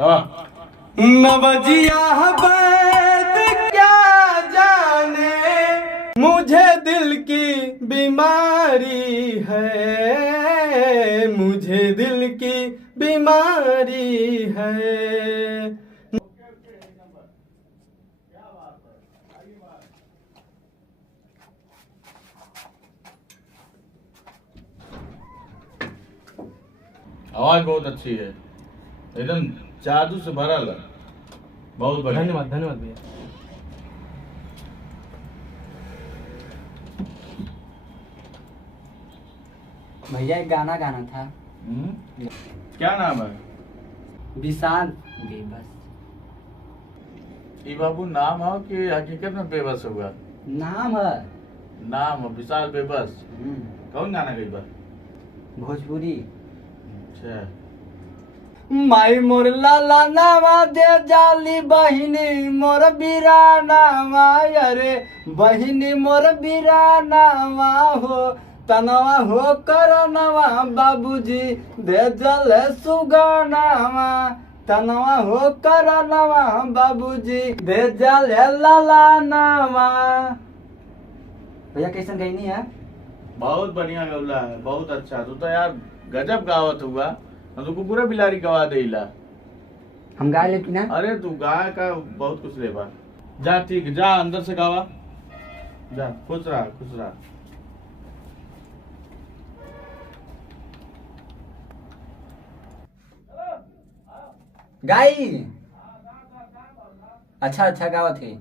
नवजिया बैद क्या जाने मुझे दिल की बीमारी है, मुझे दिल की बीमारी है। आवाज बहुत अच्छी है, एकदम जादू से भरा है। बहुत बढ़िया, धन्यवाद धन्यवाद भैया। भैया एक गाना गाना था। क्या नाम है? विशाल बेबस। ई बाबू नाम हो कि हकीकत में बेबस हुआ? नाम है। नाम है विशाल बेबस। कौन गाना गई बात? भोजपुरी। अच्छा, माई मोर लाला नामा दे जाली बहिनी मोर बीरा नामा, अरे बहिनी मोर बीरा नामा हो तनवा हो करनवा, बाबूजी दे जल सुगनामा तनवा हो करनवा, बाबूजी दे जल लाला नामा। भैया कैसन गई है? बहुत बढ़िया गौला है, बहुत अच्छा। तू तो यार गजब गावत हुआ, तुमको पूरा बिलारी गवा देला। हम गा ले कि ना? अरे तू गाय का बहुत कुछ ले बा। जा ठीक, जा अंदर से गावा, जा। खुश रहा, खुश रहा। गाई अच्छा अच्छा गावत है।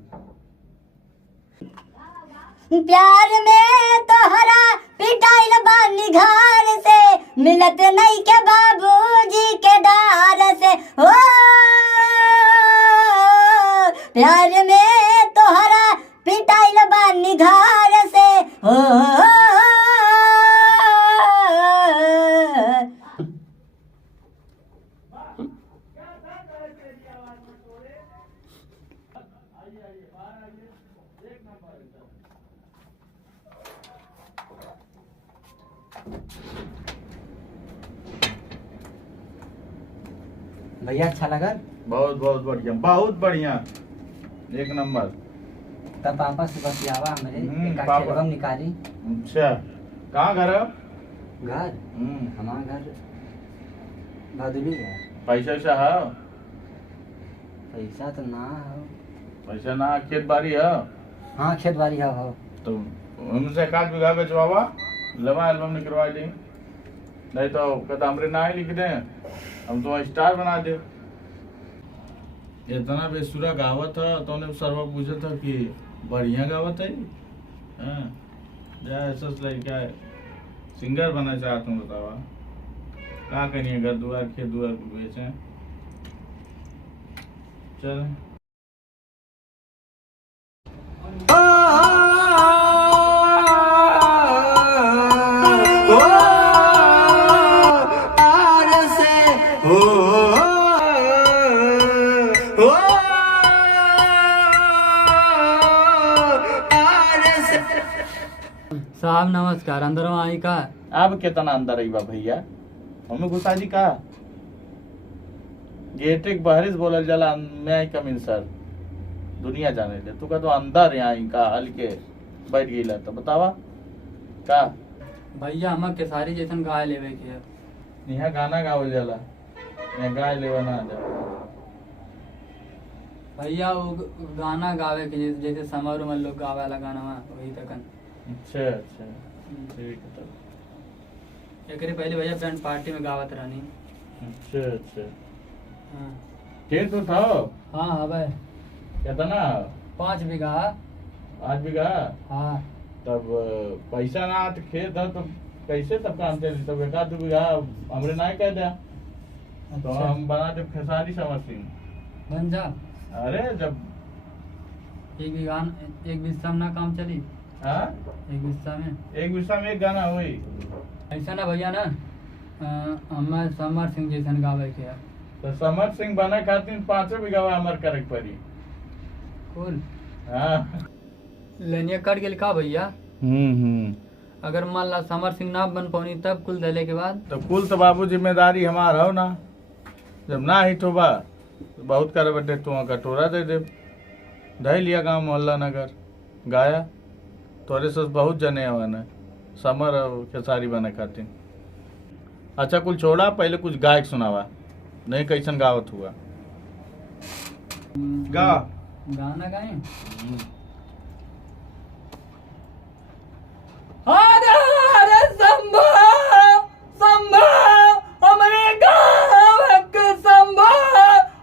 प्यार में तोहरा पिटाइल बानी घर से, मिलत नहीं के बाबूजी के डार से हो। प्यार में तोहरा पिटाइल बानी घर से हो। भैया अच्छा लगा? बहुत बहुत बढ़िया, बहुत बढ़िया, एक नंबर। तब पापा से बतियावा हमरे एक पापा एल्बम निकाली। अच्छा, कहाँ घर है? घर हमारा घर भदुली है। पैसा वैसा है? पैसा तो ना हो। पैसा ना, खेत बाड़ी है? हाँ खेत बाड़ी है हो। तो हमसे 1 बीघा बेचवावा, लवा एल्बम निकलवा ली। नहीं तो कहता हमरे ना ही लिख दे, हम तो स्टार बना दे। इतना बेसुरा गावत था तो ने सर्व पूछा था कि बढ़िया गावत है। हाँ, जा ऐसा लड़का सिंगर बनना चाहता हूँ, बतावा क्या करिए? घर दुआर खेत दुआर बेचे। चल साहब नमस्कार, अंदर आई का? अब कितना अंदर आई बा भैया, हमें गुस्सा जी का गेट एक बाहरिस बोलल जाला, मैं आई कम इन सर, दुनिया जाने ले। तू का तो अंदर यहाँ का हल्के बैठ गई तो बतावा का? भैया हम केसारी जैसन गाय लेवे के। यहाँ गाना गावल जाला, यहाँ गाय लेवा ना जा। भैया वो गाना गावे के जैसे समर उमर लोग गावे वाला गाना वही तकन। अच्छा अच्छा, ठीक है तब। एकरे पहले भैया बैंड पार्टी में गावत रहनी। अच्छा अच्छा, हाँ खेत तो था? हाँ हवे। कितना? 5 बीघा। 5 बीघा? हाँ। तब पैसा ना तो खेत है तो कैसे तब काम चली? तब 1-2 बीघा हमरे ना कह दिया तो हम बना दे खेसारी समर सिंह बन जा। अरे जब 1 बीघा 1 बिस्सा में ना काम चली। हाँ, 1 बिस्सा में 1 बिस्सा में 1 गाना हुई। ऐसा ना भैया ना, हमें समर सिंह जैसन गावे के है। तो समर सिंह बने खातिर 5 बीघा हमर करे पड़ी। कुल हाँ लेनिया कट गेल का भैया? अगर मान ला समर सिंह ना बन पौनी तब कुल दले के बाद? तो कुल तो बाबू जिम्मेदारी हमारा हो ना, जब ना हिट होबा बहुत करे बटे तू कटोरा दे दे धै लिया गाँव मोहल्ला नगर गाया तोरे से बहुत जने हवन समर और खेसारी बने खातिर। अच्छा कुल छोड़ा पहले कुछ गायक सुनावा नहीं कैसन गावत हुआ गा गाना गाए। हरे हरे शंभो शंभो हमरे गावक शंभो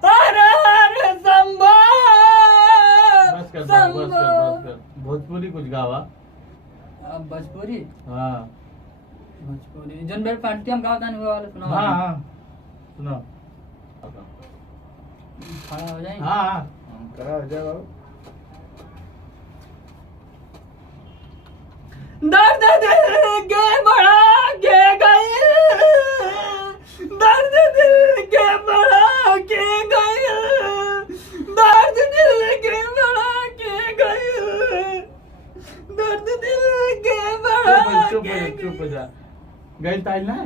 हरे हरे शंभो बस कर बस कर भोजपुरी कुछ गावा। अब भोजपुरी हाँ भोजपुरी जन बेर पार्टी हम गावत नहीं वाला सुनाओ। हाँ सुनो खड़ा हो जाए। हाँ खड़ा हो जाओ। दर्द दिल के बढ़ा के गई दर्द दिल के बढ़ा के गई दर्द दिल के बढ़ा के गई दर्द दिल के बढ़ा चुप के चुप जा गई ताइल ना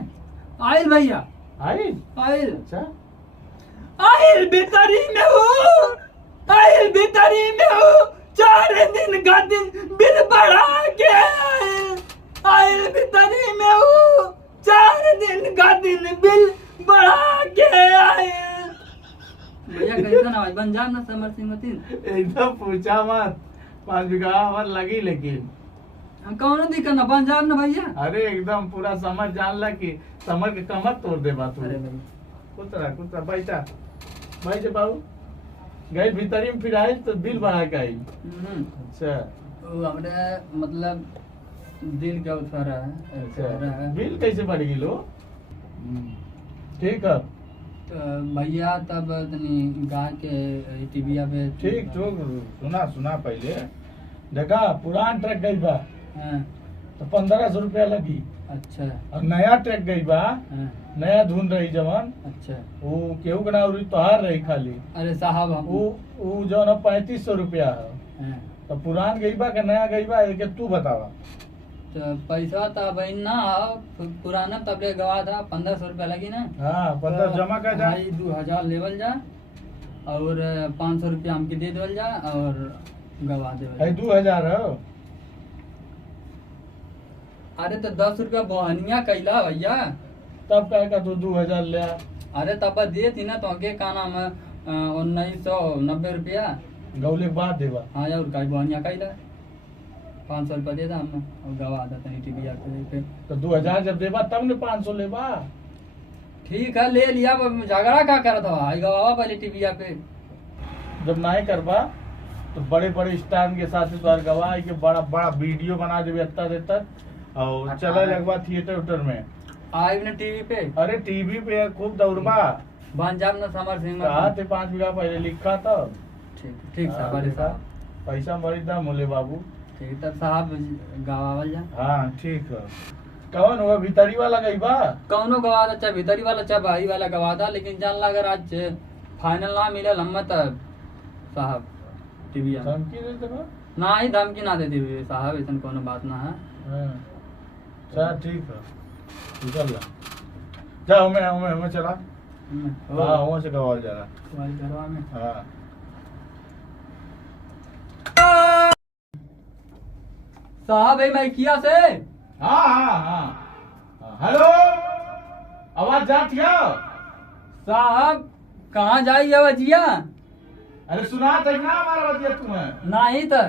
आइल भैया आइल आइल अच्छा आइल भीतरी में हूँ आइल भीतरी में हूँ 4 दिन का दिन बिल बढ़ा के आइल भीतरी में हूँ 4 दिन का दिन बिल बढ़ा के आइल। भैया कैसा ना बन जान ना समर सिंह मतीन एकदम पूछा मत 5 बीघा हमार लगी लेकिन कौन दिक्कत ना बन जान ना भैया। अरे एकदम पूरा समझ जान ला कि समर के कमर तोड़ दे बात। अरे भैया कुछ बैठा भाई जब बाबू गए भीतरी में फिर आए तो बिल बढ़ा के आई। अच्छा वो हमने मतलब दिल का उठा रहा है अच्छा बिल कैसे बढ़ गई लो ठीक है तो भैया तब तनी गा के टीवीया पे ठीक तो सुना पहले देखा पुरान ट्रक गई बा हाँ, तो 1500 रुपया लगी अच्छा और नया ट्रक गई बा हाँ, नया धुन रही जवन अच्छा वो केहू के ना उरी तोहार रही खाली अरे साहब हम वो जो ना 3500 रुपया है हाँ, तो पुरान गई बा के नया गई बा एक तू बतावा। तो पैसा तो भाई ना आओ पुराना तबले गवा था 1500 रुपया लगी ना। हाँ 15 जमा कर जा भाई 2000 लेवल जा और 500 रुपया हमके दे देवल जा और गवा देवल है जा। 2000 हो अरे तो 10 रुपया बहनिया कैला भैया तब कह का तू 2000 ले आ। अरे तब दे थी ना तो आगे का नाम है 1990 रुपया। गौले के बाद देवा हाँ यार का बहनिया कैला 500 रुपया दे दा हमने और गवा दा तनी टीवी पे। तो 2000 जब देवा तब ने 500 लेवा। ठीक है ले लिया अब झगड़ा का करत हो आई गवावा पहले टीवी पे। जब नहीं करबा तो बड़े बड़े स्टार के साथ द्वार गवाह के बड़ा बड़ा वीडियो बना देवे अत्ता देता और चला लगवा थिएटर उटर में आई ने टीवी पे। अरे टीवी पे खूब दौड़बा पंजाब न समर सिंह कहा थे 5 बीघा पहले लिखा था। ठीक ठीक साहब अरे साहब पैसा मरी दाम मोले बाबू ठीक तब साहब गवावल जा। हाँ ठीक है कौन हुआ भीतरी वाला गई बा कौनो गवा दा चाहे भीतरी वाला चाहे बाहरी वाला गवा दा लेकिन जान ला अगर आज फाइनल ना मिले लम्बा तब साहब टीवी धमकी दे देबा ना ही धमकी ना दे दी साहब ऐसा कोनो बात ना है। हाँ चल ठीक है निकल ला जा हमें चला। हाँ वहाँ से गवा जा रहा तुम्हारी घरवा में हाँ साहब भाई मैं किया से हाँ हाँ हाँ हेलो आवाज जाती है साहब कहाँ जाइए बजिया अरे सुना था ना हमारा बतिया तुम्हें नहीं तो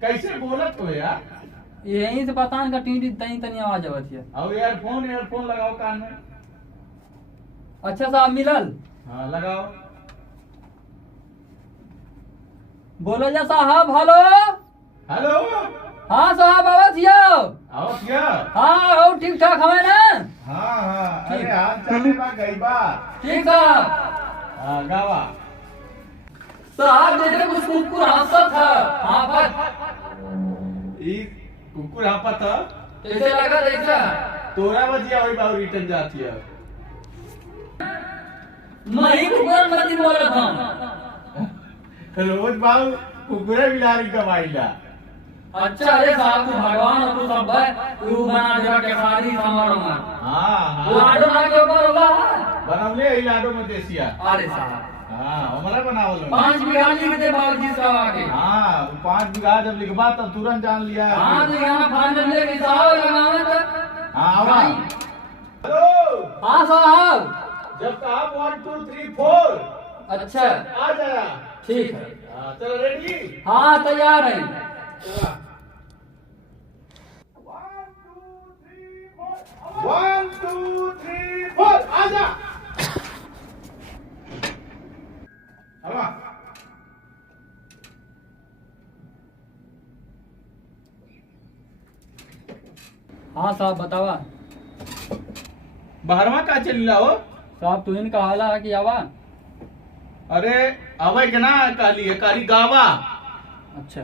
कैसे बोलत हो यार यहीं से पता नहीं का टीटी तनी तनी आवाज आवत है। अब ईयरफोन लगाओ कान में। अच्छा साहब मिलल हाँ लगाओ बोलो जा साहब हेलो हेलो हाँ साहब आवाज यो आओ क्या हाँ हो ठीक ठाक हमें ना हाँ हाँ अरे हाथ चले बा गई बा ठीक साहब हाँ गावा साहब जैसे कुछ कुकुर हंसत है हाफत ई कुकुर हापा था कैसे लगा ऐसा तोरा बजिया वही बाहर रिटर्न जाती है मैं ही कुकुर मत बोल रहा था रोज बाबू कुकुरे बिलारी कमाईला। अच्छा अरे साहब तू भगवान और तू सब है तू बना देगा के सारी समारोह में हाँ हाँ लाडो ना के ऊपर होगा बनवले ही लाडो में देसिया। अरे साहब हाँ हमारा बनावल 5 बीघा लिख दे बाबूजी साहब आगे। हाँ 5 बीघा जब लिखबा तब तुरंत जान लिया। हाँ तो यहाँ फाइनल लेके साहब लगावे तो। हाँ आवा। हेलो हाँ साहब जब कहा 1 2 3 4 अच्छा आ जाया। ठीक है। हाँ चलो रेडी। हाँ तैयार है। 1 2 3 4 आ जा। आवा। हाँ साहब बतावा। बाहरवा का चलिला हो। साहब तू इनका हाला कि आवा। अरे अवे के ना काली है काली गावा। अच्छा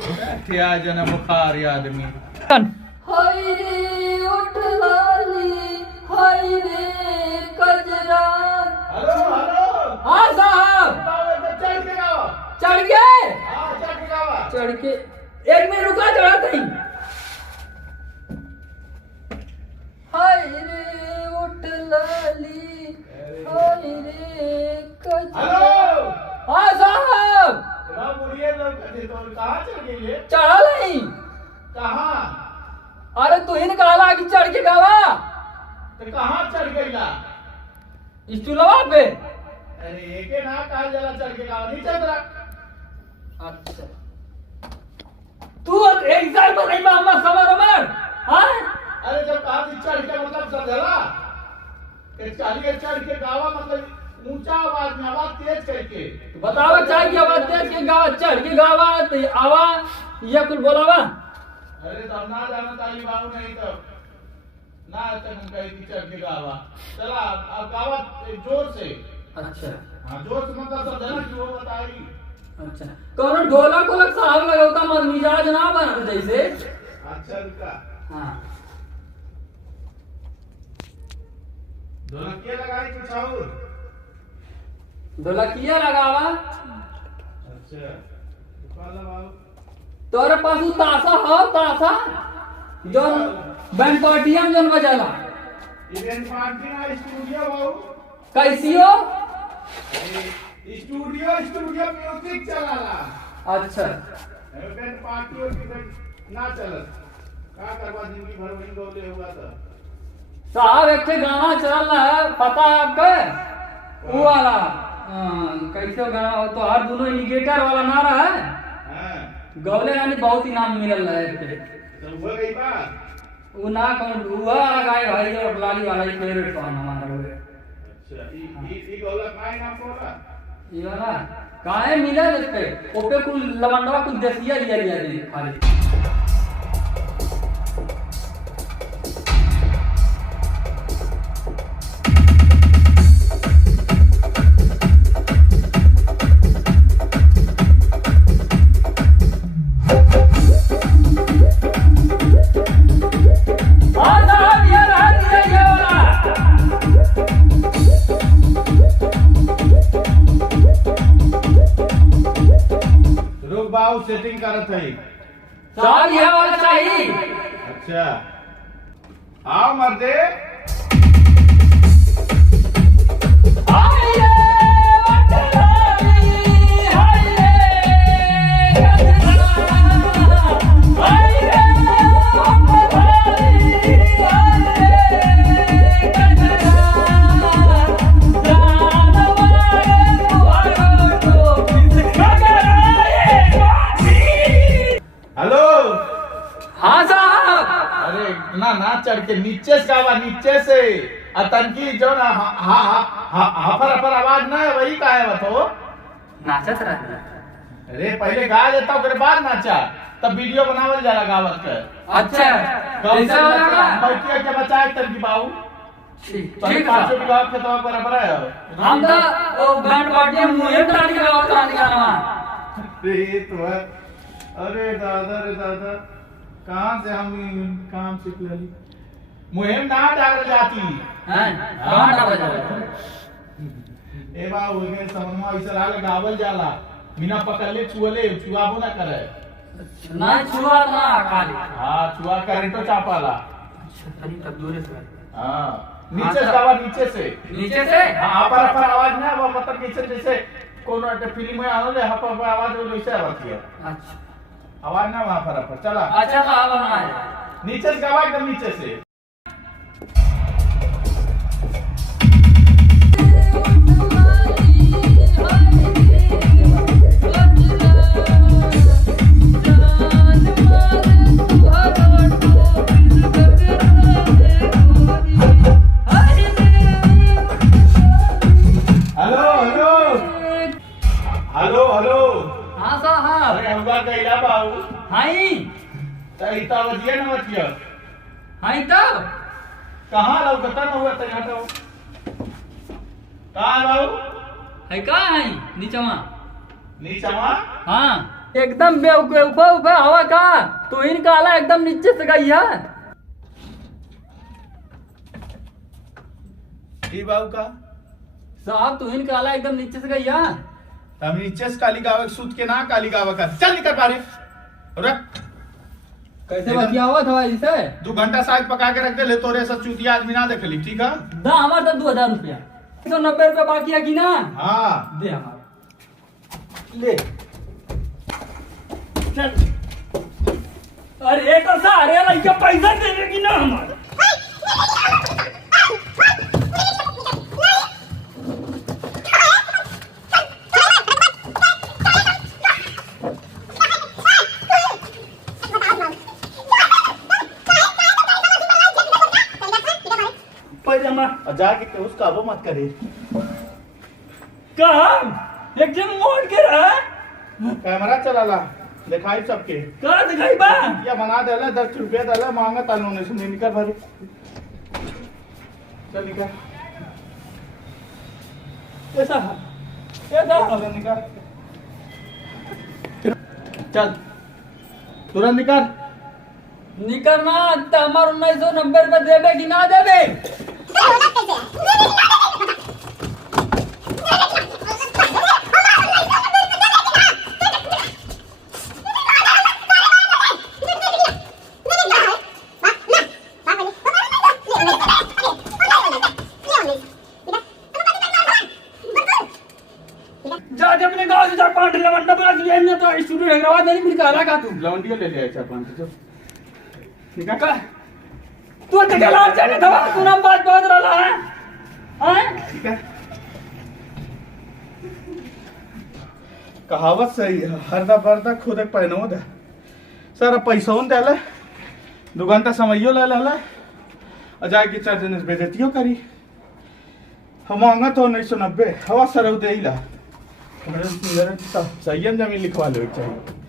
बैठे आ जना बुखार आदमी। हाय रे उठ लाली हाय रे कजरा। हेलो हेलो हाँ साहब चढ़ के गावा। चढ़ गए। हाँ चढ़ के गावा। चढ़ के 1 मिनट रुका चढ़ा कहीं। हाय रे उठ लाली हाय रे कजरा। हेलो हाँ साहब बुढ़िया लोग कहते तो कहाँ चढ़ गई ये? चढ़ा नहीं। कहाँ? अरे तू इन कहला कि चढ़ के गावा तो कहाँ चढ़ गई ला? स्टूलवा पे। अरे एके ना कहा जला चढ़ के गावा नीचे उतरा। अच्छा तू एक साल बताई मामा समर उमर। हाँ अरे जब कहा कि चढ़ के मतलब समझला कि चढ़ के गावा मतलब ऊंचा आवाज में आवाज तेज करके बतावा चाहे कि आवाज तेज के गावा चढ़ के गावा तो आवाज ये कुल बोलावा। अरे तो हम ना जाना ताली बाबू नहीं तो ना तक हम कहीं चढ़ के गावा। चला अब गावा जोर से। अच्छा हाँ जोर से मतलब समझला कि वो बताई। अच्छा कौन ढोलक वोलक साहब लगाता मत मिजाज ना बना जैसे। अच्छा रुका। हाँ ढोलकिया लगाई कुछ और। ढोलकिया लगावा। अच्छा कल बाबू तोरे पास उ ताशा हो ताशा जोन बैंड पार्टियन जोन बजाला। इवेंट पार्टी ना स्टूडियो बाबू। कैसी हो? स्टूडियो म्यूजिक चलाला। अच्छा इवेंट पार्टी और इवेंट ना चलत का करवा जिंदगी भर वही गौले हुआ था। साहब एक ठे गाना चल रहा है पता है आपके? वो वाला कैसे गाना हो तो हर दोनों इंडिकेटर वाला ना रहा है। हां गौले यानी बहुत इनाम मिलल है इसके। तो हुआ गई बात। वो ना कौन हुआ वाला गाय भाई जो लाली वाला ही फेवरेट सॉन्ग हमारा हुए। अच्छा ई गौला काहे नाम बोला? ये वाला काहे मिले इसके ओपे कुल लवंडवा कुल देसिया लिया लिया दे खाली। रुक बाबू सेटिंग करत है। साहब ये वाला चाहिए। अच्छा आओ मर्दे। हेलो हाँ साहब अरे ना ना चढ़ के नीचे से गावा नीचे से तनकी जो ना हफर हफर आवाज ना है वही का है तो नाचत रहे। अरे पहले गा देता हूँ फिर बाद नाचा तब वीडियो बनावल जाला गावत के। अच्छा कैसा लगा? बैठिए के बचाए तनकी बाबू। ठीक तो ठीक पांचों है। की बात खतवा बराबर है। हम तो वो बैंड पार्टी में मुझे डाल के गावा गाना। अरे तो अरे दादा रे दादा कहाँ से हम काम सीख ली। मुहिम ना डाल जाती हैं कहाँ डाला जाए? ए बा हो गए समनमा ऐसा लाल गावल जाला बिना पकड़ले छुअले छुआबो ना करे। ना छुआ ना खाली। हां छुआ करेंटो चापाला। अच्छा तनी तक दूर से। हां नीचे से हाँ, गावा, नीचे से। नीचे से हाँ, अपर आवाज ना वो मतलब नीचे जैसे कोनो फिल्म में आनो ले अपर आवाज वो वैसे आवाज है। अच्छा आवाज ना वहां पर चला। अच्छा तो अब हम आए नीचे से गावा, एकदम नीचे से। Hello hello hello hello. हाँ साहब अरे हुआ कइला बाबू हाई तईता वजिया ना वजिया हाई तब कहां लौकता न हुआ तई हटाओ कहां बाबू है का है नीचवा नीचवा। हाँ एकदम बेवकूफ हवा का तू इन काला एकदम नीचे से गई है ई बाबू का साहब तू इन काला एकदम नीचे से गई है हम नीचे से काली गावे सूत के ना काली गावे का चल निकल बारे रख। कैसे बतियावत हवा इसे 2 घंटा साग पका के रख दे ले तोरे ऐसा चूतिया आदमी ना देखली ठीक है। दा हमारा तो 2000 रुपया 190 रुपया बाकी है कि ना हाँ दे हमारा ले चल अरे तो सारे लड़के पैसा देने की ना हमारा पैजामा और जाके के उसका वो मत करे कहा एकदम मोड़ के रहा कैमरा चलाला दिखाई सबके कहा दिखाई बा या बना देला 10 रुपया देला मांगा तानो ने सुन निकल भरे चल निकल ऐसा चल निकल चल तुरंत निकल निकलना तो हमारे 1990 रुपये देवे कि ना देवे जाके अपने गांव से 4-5 लवंडा बना दिया ने तो स्टूडियो हैदराबाद नहीं मिल रहा का तू लौंडिया ले ले 4-5 चल निकल का तू तो गलार जाने था तू नाम बात बहुत रहा है हैं निकल। कहावत सही है हरदा बरदा खुद पहनो दे सारा पैसा देला 2 घंटा समयो ले लेला और जाके 4 दिन बेजतियो करी हम मांगा तो 1990 हवा सरव देला संयम जमीन लिखवा लो चाहिए।